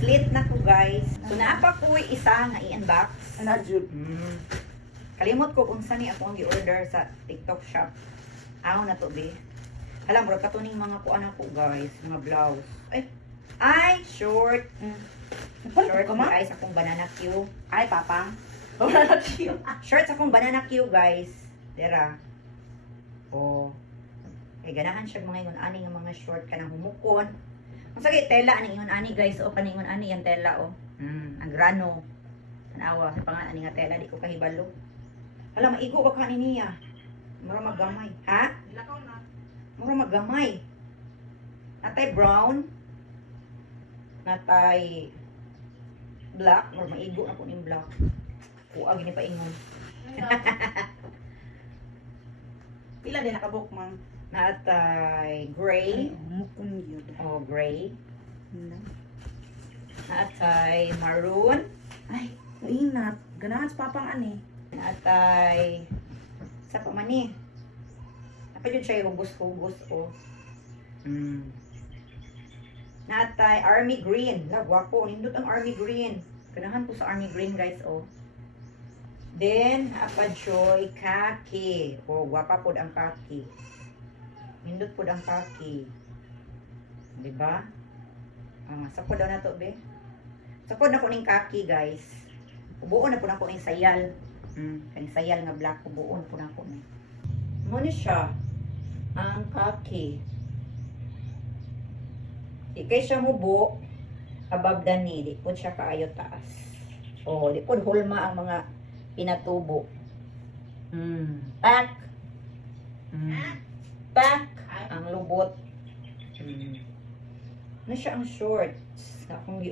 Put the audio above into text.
Slit na ko guys. So naapa ko isa nga i-unbox. Kalimot ko kung saan ni ako ang i-order sa TikTok shop. Aw na to be. Alam mo katuning mga kuan ako guys, mga blouse. Ay short. Short guys akong banana Q. Ay papang. Banana Q. Short akong banana Q guys. Dera. Oh. Kay ganahan siya mga ingon ani nga mga short kanang humukon. Ang sagay tela ani ingon ani guys o kaningon ani yang tela o. Ang grano. Tanawa sa pangalan ani nga tela di ko kahibalo. Hala maigo ka niya. Mura magamay. Ha? Lakaw na. Mura magamay. Natay brown. Natay black. Mura maigo na po ning black. Kuha gini pa ingon. Pila din nakabuk mang. Natay gray. Mukon yun. Oh, gray. Natay maroon. Ay, mainat. Ganahan sa papang ani. Natay sa pa man ni. Apa yun siya hugos-hugos o. Natay army green. Lagwapo. Nindot ang army green. Ganahan po sa army green guys o. Then, apa joy khaki. O, gwapa po ang khaki. Nindot po ang khaki. Diba? Sapod daw na to, be. Sapod na po ning khaki, guys. Ubuon na po na po ning sayal. Kani sayal nga black. Ubuon po na po ni. Muna siya. Ang khaki. Ikay siya mubo. Above the knee. Di po siya kaayo taas. O, di po hulma ang mga pinatubo. Pack. Pack. Ang lubot. Ano siya ang shorts? Akong